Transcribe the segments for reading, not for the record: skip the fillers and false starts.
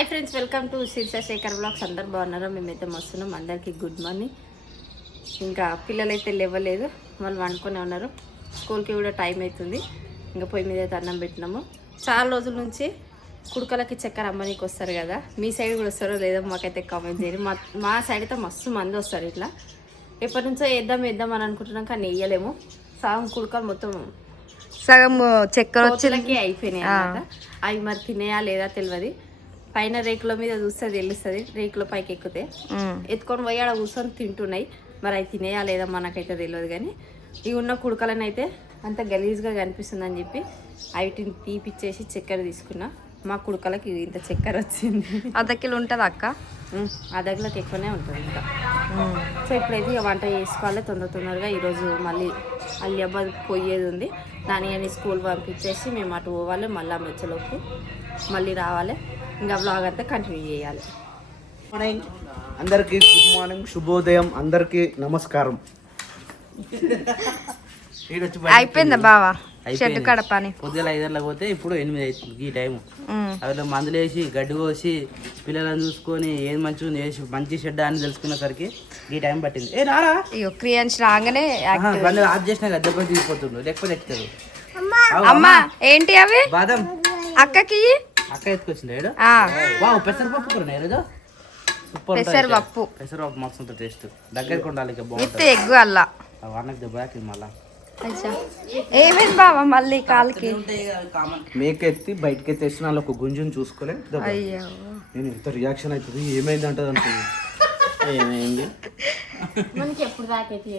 Hi friends, welcome to Shekhar blogs. అందరు బాగున్నారా? మేమైతే మస్తున్నాం. అందరికీ గుడ్ మార్నింగ్. ఇంకా పిల్లలైతే లేవలేదు, వాళ్ళు వండుకొని ఉన్నారు. స్కూల్కి కూడా టైం అవుతుంది. ఇంకా పొయ్యి మీద అయితే అన్నం పెట్టినాము. చాలా రోజుల నుంచి కుడుకలకి చక్కెర అమ్మనికి వస్తారు కదా, మీ సైడ్ కూడా వస్తారో లేదో మాకైతే కామెంట్ చేయండి. మా సైడ్ అయితే మస్తు మంది వస్తారు. ఇట్లా ఎప్పటి నుంచో వేద్దాం అని అనుకుంటున్నాం, కానీ వేయలేము. సగం కుడుకలు మొత్తం సగం చక్కెర వచ్చేలకి అయిపోయినాయి అన్నమాట. అవి మరి తినేయా లేదా తెలియదు. పైన రేకుల మీద చూస్తే తెలుస్తుంది, రేకుల పైకి ఎక్కితే ఎత్తుకొని పోయి ఆడ కూర్చొని తింటున్నాయి. మరి అవి తినేయా లేదా మనకైతే తెలియదు. కానీ ఇవి ఉన్న కుడుకలను అయితే అంత గలీజ్గా కనిపిస్తుంది అని చెప్పి వీటిని తీపిచ్చేసి చక్కెర తీసుకున్నా. మా కుడుకలకి ఇంత చక్కెర వచ్చింది. అర్ధ కిలో ఉంటుంది అక్క, అదగలకి ఎక్కువనే ఉంటుంది ఇంకా. సో ఇప్పుడైతే ఇక వంట చేసుకోవాలి తొందరగా. ఈరోజు మళ్ళీ అలియాబాద్ పోయేది ఉంది. దాని స్కూల్ పంపించేసి మేము అటు పోవాలి. మళ్ళీ మెచ్చలోపు మళ్ళీ రావాలి. ఇంకా బ్లాగ్ అంతా కంటిన్యూ చేయాలి. అందరికీ గుడ్ మార్నింగ్, శుభోదయం, అందరికీ నమస్కారం. అయిపోయిందా బావా షెడ్ కాడ పని? పొద్దున 5 పోతే ఇప్పుడు 8 అవుతుంది ఈ టైం. అవి మందులు వేసి గడ్డి కోసి పిల్లలను చూసుకొని ఏది మంచిగా వేసి మంచి షెడ్ అని తెలుసుకునేసరికి ఈ టైం పట్టింది. ఏ రారా క్రియాన్స్ రాగానే బండి ఆఫ్ చేసినా కదా, దెబ్బ తీసిపోతుండ్రు, లేకపోతే ఎక్కుతారు. అమ్మా ఏంటి అవి? బాదం అక్కకి అక్క ఎత్తుకొచ్చింది. పెసరపప్పు కూడా ఈరోజు సూపర్. పెసరపప్పు మస్తు ఉంటుంది టేస్ట్. దగ్గరికి ఉండాలి ఇక విత్ బాగుంటుంది. ఎగ్ అల్లా అన్నకి దెబ్బ తాకింది మళ్ళా. ఏమైంది బావా మళ్ళీ కాలికి? మేక ఎత్తి బయటకి ఎత్తేసిన వాళ్ళు ఒక గుంజుని చూసుకోలే. అయ్యో నేను ఇంత రియాక్షన్ అవుతుంది, ఏమైంది అంటది అనుకున్నాను. ఏమైంది మనకి ఎప్పుడు దాకైతే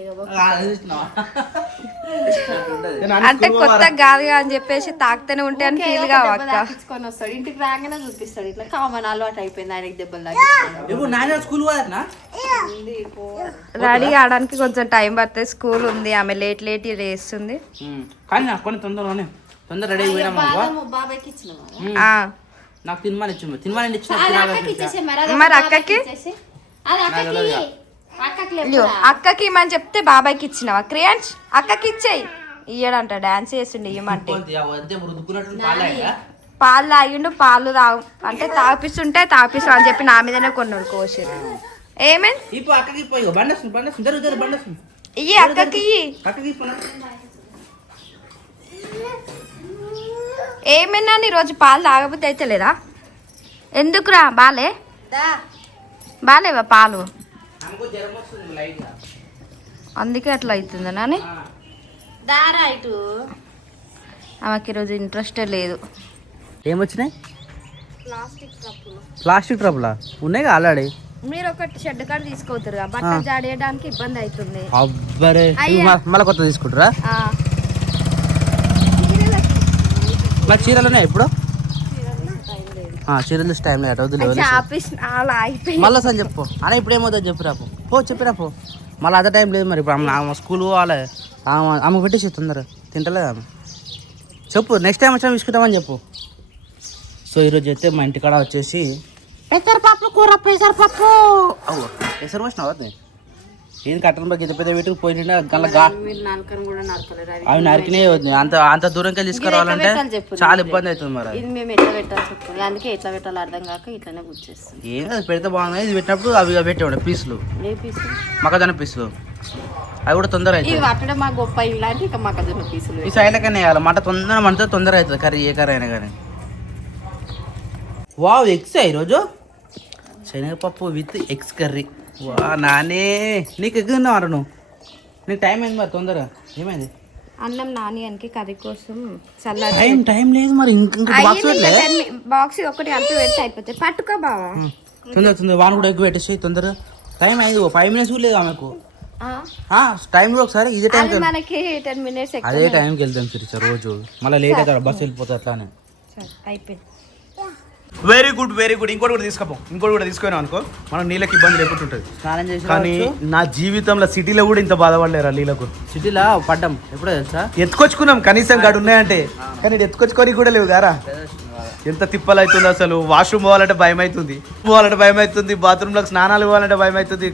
అంటే కొత్త కాదు అని చెప్పేసి తాకుతూనే ఉంటే అని ఫీల్ కావక్క. తీసుకొని వస్తాడు, ఇంటికి రాగానే చూపిస్తాడు. ఇట్లా కామన్ అలవాటు అయిపోయింది ఆయనకి దెబ్బలు తాకి. స్కూల్ రెడీ కావడానికి కొంచెం టైం పడుతుంది. స్కూల్ ఉంది, ఆమె లేట్ చేస్తుంది. కానీ నాకు కొన్ని తొందర రెడీ అయిపోయినా బాబాయ్కి ఇచ్చిన నాకు తినమని ఇచ్చిన మరి అక్కకి అక్కకి ఇమ్మని చెప్తే బాబాయ్కి ఇచ్చినవా? క్రియాన్స్ అక్కకి ఇచ్చేయి. ఇయ్యడంట, డాన్స్ చేస్తుండే ఇవ్వమంటే. పాలు తాగిండు, పాలు తాగు అంటే తాపిస్తుంటే తాపిస్తాం అని చెప్పి నా మీదనే కొన్నాడు కోసి. ఏమైంది ఇయ్యి అక్కకి ఏమైనా ఈరోజు పాలు తాగబుద్ధి అయితే లేదా? ఎందుకురా? బాలేవా పాలు? అందుకే అట్లా అవుతుంది నాని. ఆమెకి ఈరోజు ఇంట్రెస్ట్ లేదు. ఏమొచ్చినాయి? ప్లాస్టిక్ ట్రబులా ఉన్నాయి ఆల్రెడీ. మీరు ఒకటి షెడ్ కాడ తీసుకోవద్దురు, బట్టలు జాడేయడానికి ఇబ్బంది అవుతుంది. అబ్బరే మళ్ళీ కొత్త తీసుకుంటారా? మరి చీరలున్నాయి ఇప్పుడు? చీరలు టైం మళ్ళీ సార్ చెప్పు అన్న. ఇప్పుడు ఏమవుతుంది చెప్పిరాపు చెప్పిరాపు. మళ్ళీ అదే టైం లేదు. మరి ఇప్పుడు ఆమె స్కూల్ పోవాలి. ఆమె పెట్టేసి తొందర తింటలేదు ఆమె. చెప్పు నెక్స్ట్ టైం వచ్చినా తీసుకుంటామని చెప్పు. సో ఈరోజు అయితే మా ఇంటికాడ వచ్చేసి పెసరపప్పు కూర. పెసరపప్పు పెసర వచ్చిన ఏది కట్టడం బాగా పెద్ద పెద్ద పెట్టుకు పోయినా అవి నరికినే అంత దూరంకి తీసుకురావాలంటే చాలా ఇబ్బంది అవుతుంది. మరి మేము ఎట్లా పెట్టాలి చెప్పండి, అందుకే ఎట్లా పెట్టాలి అర్థం కాక ఇట్లానే గుర్చేస్తాం. ఏం పెడితే బాగుంది. ఇది పెట్టినప్పుడు అవి పెట్టేవాడు పీసులు, మొక్కజొన్న పీసులు. అవి కూడా తొందర అవుతుంది. పట్టడం మా గొప్ప ఇలాంటి ఇక మొక్కజొన్న పీసులు ఈ సైడ్లకనే వేయాలి. మంట తొందర అవుతుంది కర్రీ, ఏ కర్రీ అయినా కానీ. వావ్ ఎగ్స్ ఈరోజు శనగపప్పు విత్ ఎగ్స్ కర్రీ. వా నానే నీకు ఎగ్ తిన్నావు నువ్వు? నీకు టైం అయింది మరి తొందరగా. ఏమైంది? అన్నం నాని అనికి కర్రీ కోసం టైం లేదు మరి. బాక్స్ ఒకటి కలిపి పెడితే అయిపోతుంది. పట్టుకో బావా తొందర వాన్ కూడా ఎగ్ పెట్టేసి తొందరగా. టైం అయింది, 5 minutes కూడా లేదు ఆమెకు. టైం కూడా ఒకసారి ఇదే టైం మనకి 10 minutes అదే టైంకి వెళ్తాం సార్ రోజు. మళ్ళీ లేట్ అవుతాడు, బస్సు వెళ్ళిపోతుంది అట్లానే. అయిపోయింది. వెరీ గుడ్ ఇంకోటి కూడా తీసుకున్నాం అనుకో, మనం నీళ్ళకి ఇబ్బంది లేకుండా ఉంటుంది. స్నానం చేసి కానీ నా జీవితంలో సిటీలో కూడా ఇంత బాధపడలేరా నీళ్ళకు. సిటీలో పడ్డాం ఎప్పుడో తెలుసా. ఎత్తుకొచ్చుకున్నాం కనీసం గడు ఉన్నాయంటే, కానీ ఎత్తుకొచ్చుకొని కూడా లేవు గారా. ఎంత తిప్పలు అవుతుంది అసలు. వాష్రూమ్ పోవాలంటే భయం అవుతుంది, బాత్రూంలోకి స్నానాలు పోవాలంటే భయం అవుతుంది.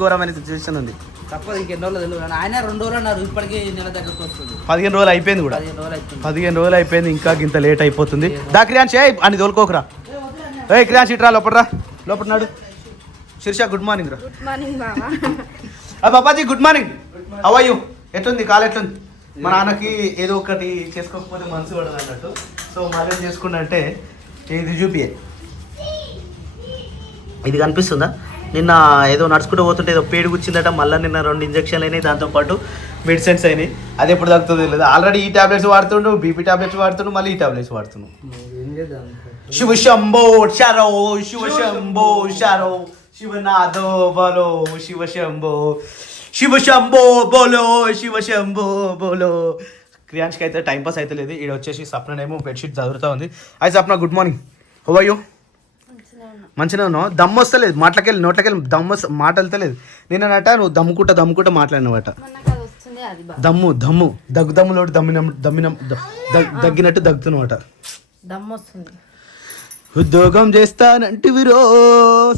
ఘోరమైన సిచ్యువేషన్ ఉంది. తప్పదు. ఇంకెన్ని రోజులు తెలియదు. ఆయన 2 రోజులు అన్నారు, ఇప్పటికీ నెల దగ్గరకు వస్తుంది. 15 రోజులు అయిపోయింది కూడా. 15 రోజులు అయిపోయింది, ఇంకా ఇంత లేట్ అయిపోతుంది. దాక్రియాన్ అని తోలుకోకరా. ఏ క్రియాన్స్ ఇట్రా లోపల నాడు. శిరీష గుడ్ మార్నింగ్ రా. గుడ్ మార్నింగ్ బాబా. బాబాజీ good morning. How are you? ఎట్లుంది కాలు ఎట్లుంది? మా నాన్నకి ఏదో ఒకటి చేసుకోకపోతే మనసు పడదు అన్నట్టు. సో మళ్ళీ చేసుకుంటే ఇది చూపియే. ఇది కనిపిస్తుందా? నిన్న ఏదో నడుచుకుంటూ పోతుంటే ఏదో పేడు కూర్చిందట. మళ్ళీ నిన్న 2 ఇంజక్షన్లు అయినాయి, దాంతోపాటు మెడిసిన్స్ అయినాయి. అది ఎప్పుడు తగ్గుతుందో లేదు. ఆల్రెడీ ఈ టాబ్లెట్స్ వాడుతుండు, బీపీ టాబ్లెట్స్ వాడుతుండు, మళ్ళీ ఈ టాబ్లెట్స్ వాడుతున్నాడు. శివ శంభో శరో శివ శంభో శరో శివనాథో బలో శివ శంభో శివ శంభో బోలో శివ శంభో బోలో. క్రియాన్స్కి అయితే టైంపాస్ అయితే లేదు. ఇక్కడ వచ్చేసి సప్ననేమో బెడ్షీట్ చదువుతూ ఉంది. అయితే Sapna good morning. How are you? మంచిగా ఉన్నావు. దమ్ము వస్తలేదు మాటలకెళ్ళి, నోట్లకెళ్ళి మాట వెళ్తలేదు. నిన్ననట నువ్వు దమ్ముకుంటా మాట్లాడినవట. దమ్ము దగ్గుదమ్ములోటి దగ్గినట్టు దగ్గుతున్నావట. దమ్ము వస్తుంది. ఉద్యోగం చేస్తానంటివిరో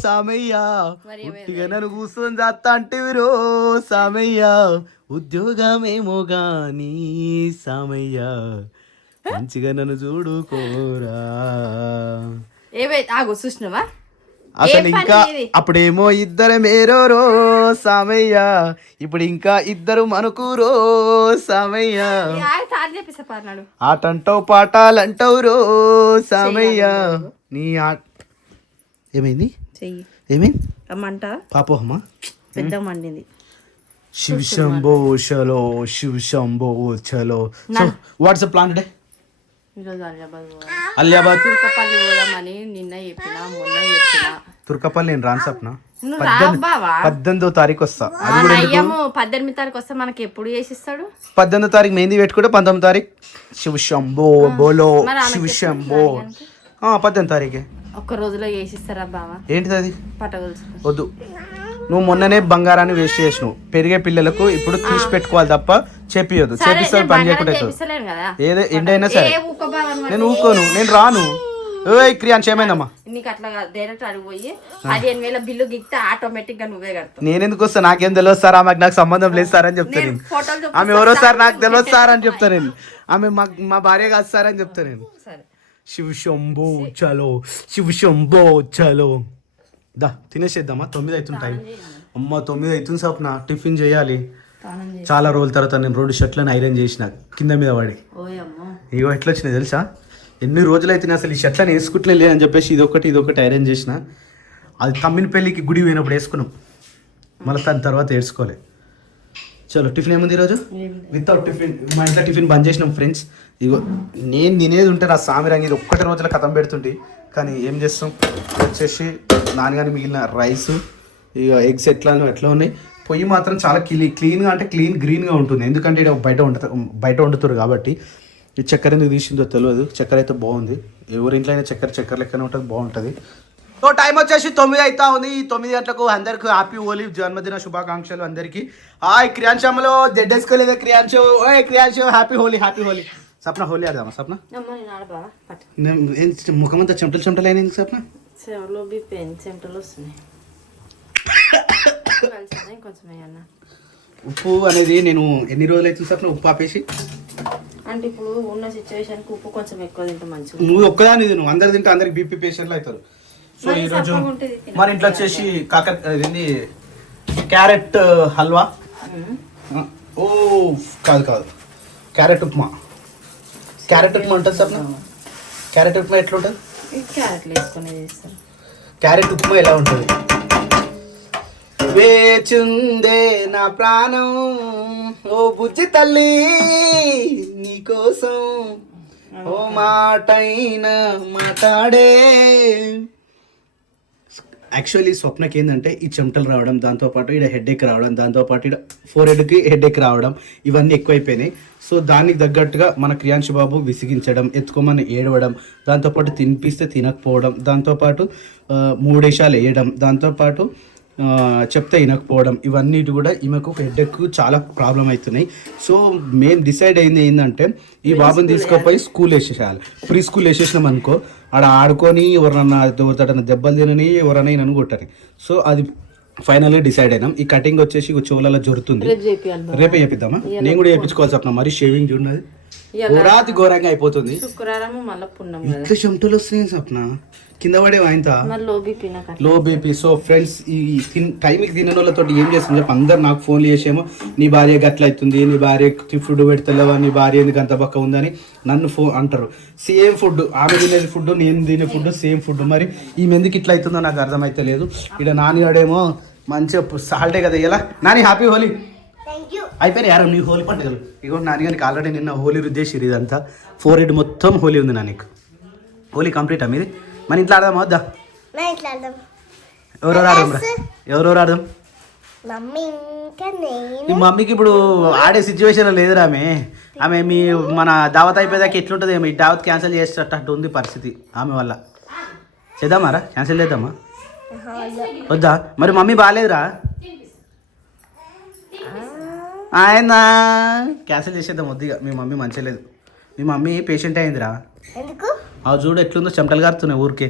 సామయ్య, ఉట్టిగా నన్ను కూర్చొని చేస్తా అంటివిరో సామయ్య, ఉద్యోగమేమో గాని సామయ్య, మంచిగా నన్ను చూడుకోరా. ఆగు చూసినవా? అసలు ఇంకా అప్పుడేమో ఇద్దరు మేరో సామయ్య, ఇప్పుడు ఇంకా ఇద్దరు మనకురో సామయ్య, ఆటంటావు పాటాలంటావు రో సామయ్య. నీ ఏమైంది? ఏమైంది? మంట పాపోహమా? పెద్ద మండింది. శివ శంభో చలో శివ శంభో చలో. So what's plan day? Aliabad Turkapalli పోదామని నిన్న చెప్పిన, మొన్న చెప్పిన. తుర్కపల్లి నేను రాను సప్న. 18వ తారీఖు వస్తా. 18వ తారీఖు వస్తే మనకి ఎప్పుడు చేసిస్తాడు? 18వ తారీఖు మెహందీ పెట్టుకుంటే 19వ తారీఖు శివ శంభో బోలో శివ శంభో. 18వ తారీఖే. ఒక్క రోజులో చేసిస్తారా బావా? ఏంటిది అది? పట్టగొలుసు. వద్దు, నువ్వు మొన్ననే బంగారాన్ని వేస్ట్ చేసినావు. పెరిగే పిల్లలకు ఇప్పుడు తీసి పెట్టుకోవాలి తప్ప చెప్పియొద్దు. చేపిస్తాను పని చేయకుండా ఏదో ఎండైనా సరే నేను ఊకోను, నేను రాను. క్రియాన్స్ ఏమైందమ్మా? నీకు అట్లా డైరెక్ట్ అడిగిపోయి 15,000 బిల్లు గిక్తే ఆటోమేటిక్ గా నువ్వే కడతావు. నేను ఎందుకు వస్తా? నాకేం తెలియదు సార్, ఆమెకు నాకు సంబంధం లేదు సార్ అని చెప్తాను నేను. ఆమె ఎవరో సార్ నాకు తెలియదు సార్ అని చెప్తాను నేను. ఆమె మా భార్య కాదు సార్ అని చెప్తాను నేను. శివ శంభో చలో శివ శంభో చలో. దా తినేసేద్దామా? 9 అవుతుంది టైం. అమ్మ 9 అవుతుంది సప్న. టిఫిన్ చేయాలి. చాలా రోజుల తర్వాత నేను 2 షర్ట్లను ఐరన్ చేసిన కింద మీద పడి. ఇగో ఎట్లా వచ్చినాయి తెలుసా? ఎన్ని రోజులైతే అసలు ఈ షర్ట్లను వేసుకుంటలే లేదని చెప్పేసి ఇదొకటి ఐరన్ చేసిన. అది తమ్మిన పెళ్ళికి గుడి పోయినప్పుడు వేసుకున్నాం, మళ్ళీ దాని తర్వాత వేసుకోవాలి. చలో టిఫిన్ ఏముంది ఈరోజు? Without tiffin. మా ఇంట్లో టిఫిన్ బంద్ చేసినాం ఫ్రెండ్స్. ఇగో నేను తినేది ఉంటే నా సామిరంగి ఇది ఒక్కటి రోజుల కథం పెడుతుంటే, కానీ ఏం చేస్తాం వచ్చేసి నాన్నగాని మిగిలిన రైస్, ఇక ఎగ్స్ ఎట్లా ఉన్నాయి. పొయ్యి మాత్రం చాలా క్లీన్గా అంటే గ్రీన్గా ఉంటుంది. ఎందుకంటే ఇక్కడ బయట వండుతారు కాబట్టి. ఈ చక్కెర ఎందుకు తీసిందో తెలియదు. చక్కెర అయితే బాగుంది. ఎవరి ఇంట్లో అయినా చక్కెర లెక్కనే ఉంటుంది, బాగుంటుంది. సో టైం వచ్చేసి 9 అవుతా ఉంది. ఈ 9 గంటలకు అందరికి హ్యాపీ హోలీ జన్మదిన శుభాకాంక్షలు అందరికీ. హాయ్ క్రియాంశంలో జెడ్డేసుకోలేదా క్రియాంశ? ఓయ్ క్రియాంశ హ్యాపీ హోలీ. సప్న హోలీ ఆడదామా సప్న? ముఖమంతా చెమటలు అయినాయి సప్న. చెమటలు వస్తున్నాయి. ఉప్పు అనేది నేను ఎన్ని రోజులు అవుతుంది సప్న ఉప్పు ఆపేసి? అంటే ఇప్పుడు ఉన్న సిచ్యువేషన్కి ఉప్పు కొంచెం ఎక్కువ తింటే మంచిది. నువ్వు ఒక్కదాని నువ్వు అందరు తింటే అందరికి బీపీ పేషెంట్లు అవుతారు. సో ఈరోజు మన ఇంట్లో వచ్చేసి ఇది క్యారెట్ హల్వా. ఓ కాదు క్యారెట్ ఉప్మా ఉంటుంది సార్. క్యారెట్ ఉప్మా ఎట్లా ఉంటుంది? క్యారెట్లు వేసుకొని చేస్తాను. క్యారెట్ ఉప్మా ఎలా ఉంటుంది? వేచుందే నా ప్రాణం ఓ బుజ్జి తల్లి నీకోసం ఓ మాటైనా మాట్లాడే. యాక్చువల్లీ స్వప్నకి ఏంటంటే ఈ చెమటలు రావడం, దాంతోపాటు ఇక్కడ హెడేక్ రావడం, దాంతోపాటు ఇక్కడ ఫోర్హెడ్కి హెడేక్ రావడం, ఇవన్నీ ఎక్కువైపోయినాయి. సో దానికి తగ్గట్టుగా మన క్రియాంశ్ బాబు విసిగించడం, ఎత్తుకోమని ఏడవడం, దాంతోపాటు తినిపిస్తే తినకపోవడం, దాంతోపాటు 3 వేషాలు వేయడం, దాంతోపాటు చెప్తే వినకపోవడం, ఇవన్నీ కూడా ఈమెకు హెడేక్ చాలా ప్రాబ్లం అవుతున్నాయి. సో మేము డిసైడ్ అయింది ఏంటంటే ఈ బాబుని తీసుకుపోయి స్కూల్ వేసేసేయాలి. ప్రీ స్కూల్ వేసేసినాం అనుకో, ఆడ ఆడుకొని ఎవరన్నా దెబ్బలు తినని ఎవరన్నా నన్ను కొట్టని. సో అది ఫైనల్గా డిసైడ్ అయినాం. ఈ కటింగ్ వచ్చేసి చెవులలో జరుగుతుంది. రేపే చేపిద్దామా? నేను కూడా చేయించుకోవాల్సి చెప్పిన. మరి షేవింగ్ చూడది ఘోరాతి ఘోరంగా అయిపోతుంది. శుక్రవారం మళ్ళీ పుణ్యం కదా, ఇంత చెమటలు వస్తున్నాయి సప్న, కింద పడే వాయింత మరి లో బీపీ నాకు లో బీపీ. సో ఫ్రెండ్స్, ఈ టైంకి తినే వాళ్ళతో ఏం చేస్తుంది చెప్పి అందరు నాకు ఫోన్లు చేసేమో, నీ భార్య గట్ల అవుతుంది, నీ భార్య ఫుడ్ పెడతలేవా, నీ భార్య ఎందుకు అంత బక్క ఉందని నన్ను అంటారు. సేమ్ ఫుడ్, ఆమె తినేది ఫుడ్, నేను తినే ఫుడ్ సేమ్ ఫుడ్. మరి ఈమె ఎందుకు ఇట్లా అవుతుందో నాకు అర్థమైతే లేదు. ఇక్కడ నానిగాడేమో మంచిగా సాల్టే కదా ఇలా. నాని హ్యాపీ హోలీ. అయిపోయినా యారు నీ హోలీ పండుగలు. ఇగో నాన్నగారికి ఆల్రెడీ నిన్న హోలీ రుద్దేసిరు. ఇదంతా 4 హెడ్ మొత్తం హోలీ ఉంది నానికి. హోలీ కంప్లీటా మీది? మన ఇంట్లో ఆడదామా వద్దా? ఎవరెవరు ఆడదాం రా, ఎవరెవరు ఆడదాం? మీ మమ్మీకి ఇప్పుడు ఆడే సిచ్యువేషన్ లేదురా. ఆమె మీ మన దావత్ అయిపోయేదాకా ఎట్లుంటుంది, మీ దావత్ క్యాన్సిల్ చేసేటట్టు ఉంది పరిస్థితి ఆమె వల్ల. చేద్దామా రా, క్యాన్సిల్ చేద్దామా వద్దా? మరి మమ్మీ బాగాలేదురా, ఆయన క్యాన్సిల్ చేసేద్దాం వద్దిగా. మీ మమ్మీ మంచిగా లేదు, మీ మమ్మీ పేషెంట్ అయిందిరా. అవి చూడు ఎట్లుందో, చెమటలు గారుతున్నాయి, ఊరికే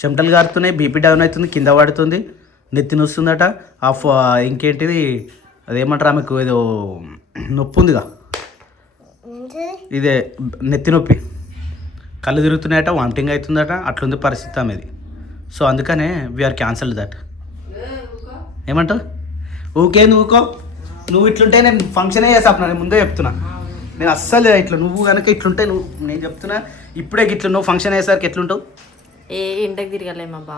చెమటలు గారుతున్నాయి, బీపీ డౌన్ అవుతుంది, కింద పడుతుంది, నెత్తి నొస్తుందట. ఇంకేంటిది అదేమంటారు, ఆమెకు ఏదో నొప్పి ఉందిగా, ఇదే నెత్తి నొప్పి, కళ్ళు తిరుగుతున్నాయట, వామిటింగ్ అవుతుందట, అట్లుంది పరిస్థితి ఆమెది. సో అందుకనే వీఆర్ క్యాన్సల్డ్ దట్. ఏమంటావు? ఊకే ఊకో, నువ్వు ఇట్లుంటే నేను ఫంక్షనే చేసాను, నేను ముందే చెప్తున్నా. నేను అస్సలు ఇట్లా, నువ్వు కనుక ఇట్లుంటే నువ్వు, నేను చెప్తున్నా ఇప్పుడే ఇట్లా నువ్వు ఫంక్షన్ అయ్యేసరికి ఎట్లుంటావు? ఏ ఎండకు తిరగలేమా బా,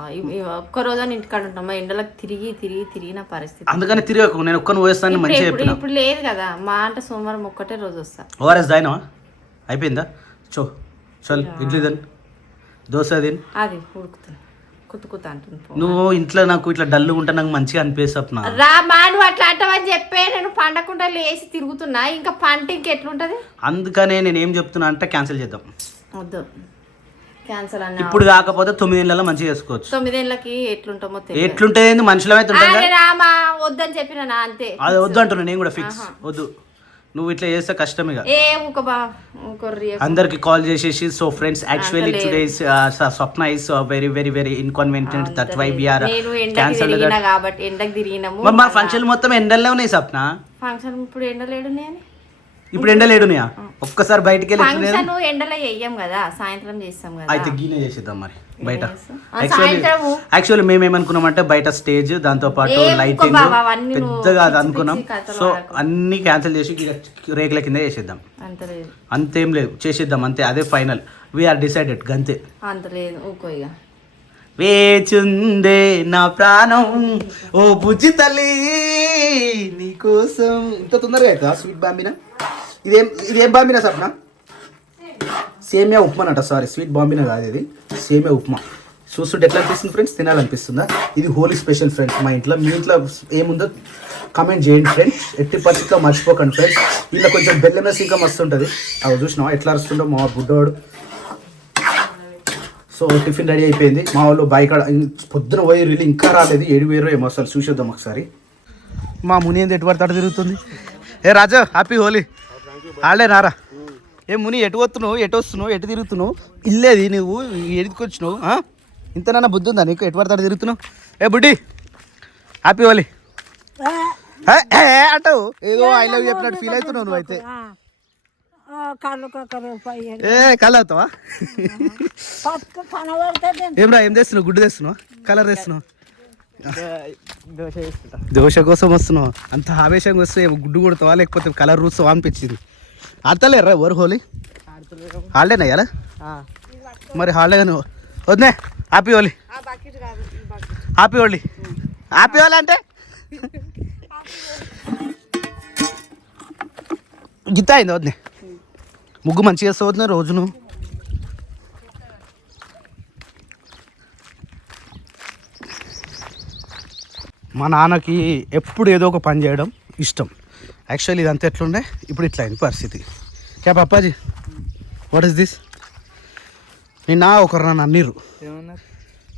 ఒక్క రోజు ఇంటికాడ ఉంటామా, ఎండలకు తిరిగి తిరిగి తిరిగి నా పరిస్థితి. అందుకని తిరగకు, నేను ఒక్కను పోయేస్తాను మంచిగా చెప్తున్నా. ఇప్పుడు లేదు కదా మా, అంటే సోమవారం ఒక్కటే రోజు వస్తా. ఓఆర్ఎస్ దాయినావా? అయిపోయిందా? చల్ ఇడ్లీ తిన్, దోశ తిన్. అది ఉడుకుతుంది, కుత్తుకుతా అంటుంది. నువ్వు ఇంట్లో నాకు ఇట్లా డల్గా ఉంటే నాకు మంచిగా అనిపిస్తుంది. రా మా, నువ్వు అట్లా అంటావని చెప్పే నేను పండకుండా లేచి తిరుగుతున్నా, ఇంకా పంట ఇంకెట్లుంటది. అందుకనే నేను ఏం చెప్తున్నా అంటే క్యాన్సిల్ చేద్దాం. వద్దు క్యాన్సల్ అన్న, ఇప్పుడు కాకపోతే 9 ఏళ్ళలో మంచిగా చేసుకోవచ్చు. 9 ఏళ్ళకి ఎట్లుంటామో ఎట్లుంటే మనుషులమైతే ఉంటాం. రామా వద్దని చెప్పినా అంతే, అది వద్దు అంటున్నా నేను కూడా ఫిక్స్. వద్దు, నువ్వు ఇట్లా చేస్తే కష్టమే కదా. అందరికి కాల్ చేసేసి. So friends, actually today Swapna is very very very inconvenient, that why we are cancel కాబట్టి ఎండకు తిరిగినాము. మా ఫంక్షన్ మొత్తం ఎండలనే ఉన్నాయి స్వప్న. ఫంక్షన్ ఇప్పుడు ఎండలేడు, ఇప్పుడు ఎండలేడున్నాయా? ఒక్కసారి బయటికి వెళ్ళి ఫంక్షన్ ఎండలో చెయ్యం కదా, సాయంత్రం చేస్తాం కదా. అయితే గీనే చేసేద్దాం మరి బయట. యాక్చువల్లీ మేము ఏమనుకున్నామంటే బయట స్టేజ్, దాంతో పాటు లైటింగ్ పెద్దగా అది అనుకున్నాం. సో అన్ని క్యాన్సిల్ చేసి రేకుల కింద చేసేద్దాం. అంతేం లేదు, చేసేద్దాం అంతే, అదే ఫైనల్. వీఆర్ డిసైడెడ్ గంతే. అంత లేదు ఊకో ఇక. వేచుందే నా ప్రాణం ఓ బుజ్జి తల్లి నీకోసం. ఇంత తొందరగా అవుతుందా స్వీట్ బాంబినా? ఇదేం బాంబినా సప్న? సేమియా ఉప్మా అంట. సారీ, స్వీట్ బాంబినా కాదు, ఇది సేమియా ఉప్మా. చూస్తుంటే ఎట్లా అనిపిస్తుంది ఫ్రెండ్స్? తినాలనిపిస్తుందా? ఇది హోలీ స్పెషల్ ఫ్రెండ్స్ మా ఇంట్లో. మీ ఇంట్లో ఏముందో కమెంట్ చేయండి ఫ్రెండ్స్. ఎట్టి పరిస్థితిలో మర్చిపోకండి ఫ్రెండ్స్. ఇలా కొంచెం బెల్లం వేసి ఇంకా మస్తు ఉంటుంది. అవి చూసినావా ఎట్లా అరుస్తుండో మా బుడ్డవాడు. సో టిఫిన్ రెడీ అయిపోయింది. మా వాళ్ళు బైక్ పొద్దున పోయి రిలీ ఇంకా రాలేదు, 7 ఏమో. అసలు చూసేద్దాం ఒకసారి. మా ముని ఏంది ఎటు పడతాడు తిరుగుతుంది. ఏ రాజా, హ్యాపీ హోలీ. ఆడే నారా. ఏ ముని, ఎటు వస్తున్నావు, ఎటు వస్తున్నావు, ఎటు తిరుగుతున్నావు? ఇల్లేది నువ్వు ఎదుకు వచ్చినావు? ఇంతనన్నా బుద్ధి ఉందా నీకు? ఎటు పడతాడు తిరుగుతున్నావు? ఏ బుడ్డి, హ్యాపీ హోలీ అంటావు. ఏదో ఐ లవ్ చెప్పినట్టు ఫీల్ అవుతున్నావు నువ్వు అయితే. ఏ కలర్ అవుతావా? ఏమ్రా, ఏం తెస్తున్నావు? గుడ్డు తెస్తున్నావు, కలర్ తెస్తున్నావు? దోశ కోసం వస్తున్నావు? అంత ఆవేశంగా వస్తే గుడ్డు కొడతావా లేకపోతే కలర్ రూస్తావా అనిపించింది. ఆడతలేరా ఎవరు హోలీ? హాలిడేనా ఇయ్యాలా? మరి హాలిడే నువ్వు వద్దే. Happy Holi, happy Holi, happy Holi అంటే గిత్త అయింది వద్దే. ముగ్గు మంచిగా వేస్తావు వద్దు రోజు నువ్వు. మా నాన్నకి ఎప్పుడు ఏదో ఒక పని చేయడం ఇష్టం. యాక్చువల్లీ ఇదంతా ఎట్లుండే, ఇప్పుడు ఇట్లా అయింది పరిస్థితి. క్యా పప్పాజీ, వాట్ ఈస్ దిస్? నిన్న ఒకరు నన్ను అన్నిర్రు,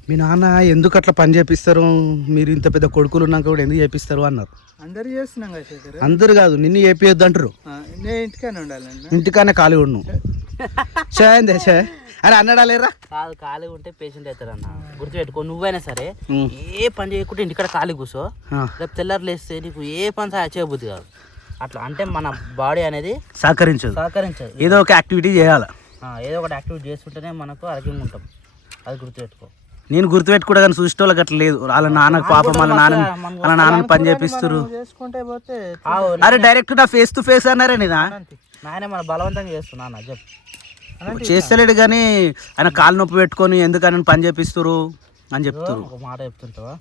మీ నాన్న ఎందుకు అట్లా పని చేపిస్తారు, మీరు ఇంత పెద్ద కొడుకులు ఉన్నాక కూడా ఎందుకు చేపిస్తారు అన్నారు. అందరు చేస్తున్నాం కదా. అందరు కాదు, నిన్ను చేపియొద్దు అంటారు. నేను ఇంటికానే ఉండాలండి. ఇంటికానే ఖాళీ ఉండు. చేయండి చే. అరే అన్నాడా లేరా? కాదు, ఖాళీ ఉంటే పేషెంట్ అవుతారు అన్న. గుర్తుపెట్టుకో, నువ్వైనా సరే ఏ పని చేయకుంటే ఇంటికాడ ఖాళీ కూర్చో. రేపు తెల్లారు లేస్తే నీకు ఏ పని చేయబుద్ది కాదు. అట్లా అంటే మన బాడీ అనేది సహకరించదు, సహకరించదు. ఏదో ఒక యాక్టివిటీ చేయాలి. ఏదో ఒకటి యాక్టివిటీ చేస్తుంటేనే మనకు ఆరోగ్యంగా ఉంటాం. అది గుర్తుపెట్టుకో. నేను గుర్తుపెట్టుకుంటా కానీ చూసే వాళ్ళకి అట్లా లేదు. వాళ్ళ నాన్నకు పాపం వాళ్ళ నాన్నని పని చేపిస్తారు. చేసుకుంటే పోతే అరే డైరెక్ట్ నా ఫేస్ టు ఫేస్ అన్నారే నేనా నాయనే మన బలవంతంగా చేస్తున్నా చెప్పు. చేస్తలేడు కానీ ఆయన కాలు నొప్పి పెట్టుకొని ఎందుకని పని చేపిస్తారు అని చెప్తారు. ఒక మాట చెప్తుంటావా,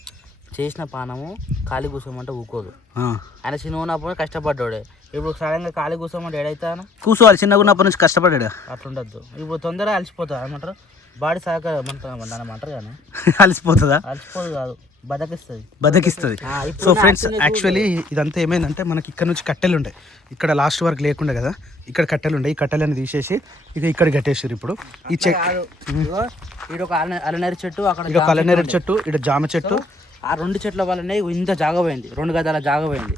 చేసిన పానము ఖాళీ కూర్చోమంటే ఊకోదు. ఆయన చిన్న ఉన్నప్పుడు కష్టపడ్డాడే, ఇప్పుడు సడన్గా ఖాళీ కూర్చోమంటే ఏడైతాను కూర్చోవాలి. చిన్నగా ఉన్నప్పటి నుంచి కష్టపడ్డాడు. అట్లుండద్దు. ఇప్పుడు తొందరగా అలసిపోతుంది ఏమంటారు, బాడీ సహకారం అంటారు కానీ అలసిపోతుందా? అలసిపోదు కాదు, బతికిస్తుంది. సో ఫ్రెండ్స్ యాక్చువల్లీ ఇదంతా ఏమైందంటే మనకి ఇక్కడ నుంచి కట్టెలు ఉంటాయి, ఇక్కడ లాస్ట్ వరకు లేకుండా కదా, ఇక్కడ కట్టెలు ఉంటాయి. ఈ కట్టెలను తీసేసి ఇక ఇక్కడ కట్టేసారు. ఇప్పుడు ఈ ఒక అలనేరు చెట్టు, అక్కడ ఇక అలనేరు చెట్టు, ఇక్కడ జామ చెట్టు, ఆ 2 చెట్ల వల్లనే ఇంత జాగ పోయింది, 2 గదాల జాగ పోయింది.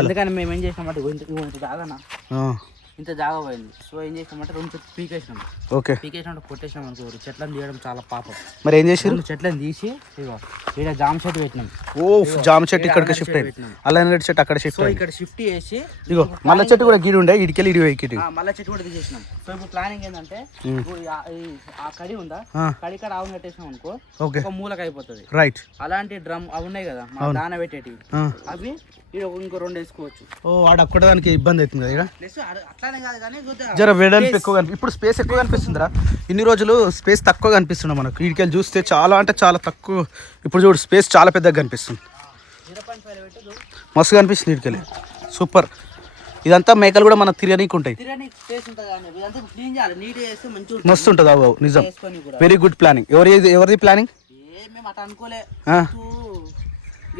అందుకని మేము ఏం చేసినామంటే ఇంత జాగనా ఇంత జాగ పోయింది. సో ఏం చేసినామంటే 2 చెట్లు పీకేసినాం. ఓకే, పీకేసినట్టు కొట్టేసినాం అనుకో, చెట్లను తీయడం చాలా పాపం. మరి ఏం చేసారు? చెట్లను తీసి ఇక్కడ జామ చెట్టు పెట్టినాం. ఓ జామ చెట్టు ఇక్కడికి షిఫ్ట్ అయింది, అల్లనేరు చెట్టు అక్కడ షిఫ్ట్ అయింది. ఇక్కడ షిఫ్ట్ చేసి ఇగో మల్ల చెట్టు కూడా గీడి ఉండే, ఇడికెళ్ళి ఇడి మళ్ళీ చెట్టు కూడా తీసేసినాం. సో ఇప్పుడు ప్లానింగ్ ఏంటంటే ఆ కడి ఉందా, కడి కాడ ఆవును కట్టేసినాం అనుకో, ఒక మూలక అయిపోతుంది. రైట్. అలాంటి డ్రమ్ అవి ఉన్నాయి కదా దాన పెట్టేటివి, అవి ఇంకో 2 వేసుకోవచ్చు. ఓ వాడు అక్కడ దానికి ఇబ్బంది అవుతుంది కదా. అట్లానే కాదు కానీ జర వెడల్పు ఎక్కువ ఇప్పుడు స్పేస్ ఎక్కువ కనిపిస్తుందిరా. ఇన్ని రోజులు స్పేస్ తక్కువ కనిపిస్తుంది మనకు. ఇడికెళ్ళి చూస్తే చాలా అంటే చాలా తక్కువ. ఇప్పుడు చూడు స్పేస్ చాలా పెద్దగా కనిపిస్తుంది, మస్తు కనిపిస్తుంది ఇడికెళ్ళి. సూపర్. ఇదంతా మేకలు కూడా మన తిరగనీకి ఉంటాయి, మస్తు ఉంటుంది. అవు నిజం, వెరీ గుడ్ ప్లానింగ్. ఎవరిది ప్లానింగ్? అనుకోలే.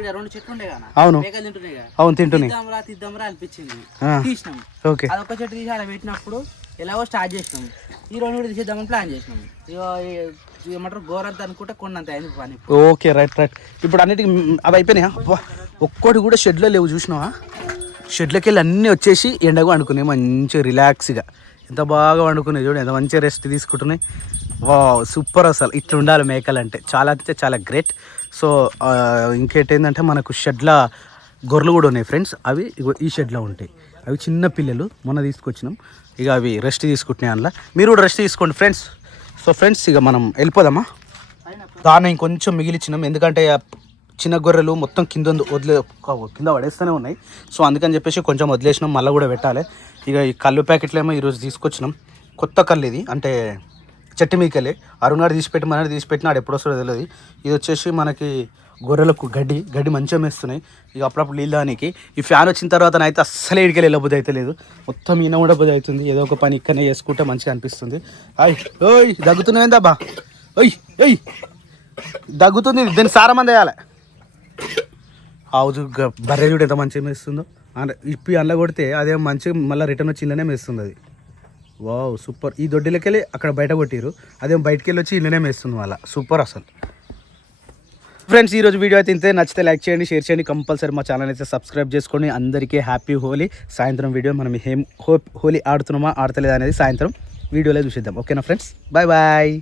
2 చెట్లు ఉండే కదా, అవును మేకలు తింటున్నాయి కదా, అవును తింటున్నాయి. తిద్దాంరా అనిపించింది, తీసినాం. ఓకే, అదొక చెట్టు తీసి అలా పెట్టినప్పుడు ఎలాగో స్టార్ట్ చేసినాం. ఈ 2 కూడా తీసేద్దామని ప్లాన్ చేసినాం. ఏమంటారు గోరంత అనుకుంటే కొన్నంత అయింది పని. Okay right. ఇప్పుడు అన్నిటికి అవి అయిపోయినాయా? ఒక్కటి కూడా షెడ్లో లేవు చూసినావా? షెడ్లోకి వెళ్ళి అన్నీ వచ్చేసి ఎండగా వండుకున్నాయి మంచిగా రిలాక్స్గా. ఎంత బాగా వండుకున్నాయి చూడు, ఎంత మంచిగా రెస్ట్ తీసుకుంటున్నాయి. వా సూపర్. అసలు ఇట్లా ఉండాలి మేకలు అంటే చాలా గ్రేట్. సో ఇంకేంటంటే మనకు షెడ్ల గొర్రెలు కూడా ఉన్నాయి ఫ్రెండ్స్. అవి ఈ షెడ్లో ఉంటాయి. అవి చిన్న పిల్లలు మొన్న తీసుకొచ్చినాం. ఇక అవి రెస్ట్ తీసుకుంటున్నాయి. అందులో మీరు కూడా రెస్ట్ తీసుకోండి ఫ్రెండ్స్. సో ఫ్రెండ్స్ ఇక మనం వెళ్ళిపోదామా? దాన్ని ఇంకొంచెం మిగిలిచ్చినాం, ఎందుకంటే చిన్న గొర్రెలు మొత్తం కింద పడేస్తూనే ఉన్నాయి. సో అందుకని చెప్పేసి కొంచెం వదిలేసినాం, మళ్ళీ కూడా పెట్టాలి. ఇక ఈ కళ్ళు ప్యాకెట్లు ఏమో ఈరోజు తీసుకొచ్చినాం. కొత్త కళ్ళు ఇది, అంటే చెట్టు మీకెళ్ళి అరుణ్ గారు తీసిపెట్టిన ఆడు ఎప్పుడు వస్తుందో తెలియదు. ఇది వచ్చేసి మనకి గొర్రెలకు గడ్డి మంచిగా మేస్తున్నాయి. ఇక అప్పుడప్పుడు నీళ్ళడానికి ఈ ఫ్యాన్ వచ్చిన తర్వాత అయితే అస్సలే ఇడికెళ్ళి వెళ్ళబుద్ధి అయితే లేదు, మొత్తం ఈయన కూడా బుద్ధి అవుతుంది. ఏదో ఒక పని ఇక్కడనే చేసుకుంటే మంచిగా అనిపిస్తుంది. ఓయ్ దగ్గుతున్నాయిందబ్బా, ఓయ్ దగ్గుతుంది, దీన్ని సారమంది వేయాలి. ఆవుజు బర్రె చూడు ఎంత మంచిగా మేస్తుందో. ఇప్పి అందులో కొడితే అదే మంచిగా మళ్ళీ రిటర్న్ వచ్చి ఇళ్ళనే మేస్తుంది అది. Wow super. ఈ దొడ్డిలోకి వెళ్ళి అక్కడ బయట కొట్టిరు, అదే బయటకు వెళ్ళి వచ్చి ఇళ్ళనే మేస్తుంది వాళ్ళ. సూపర్ అసలు. ఫ్రెండ్స్ ఈరోజు వీడియో అయితే ఇంతే. నచ్చితే లైక్ చేయండి, షేర్ చేయండి, కంపల్సరీ మా ఛానల్ అయితే సబ్స్క్రైబ్ చేసుకోండి. అందరికీ హ్యాపీ హోలీ. సాయంత్రం వీడియో మనం హోలీ ఆడుతున్నామా ఆడతలేదా అనేది సాయంత్రం వీడియోలో చూసిద్దాం. ఓకేనా ఫ్రెండ్స్, బాయ్.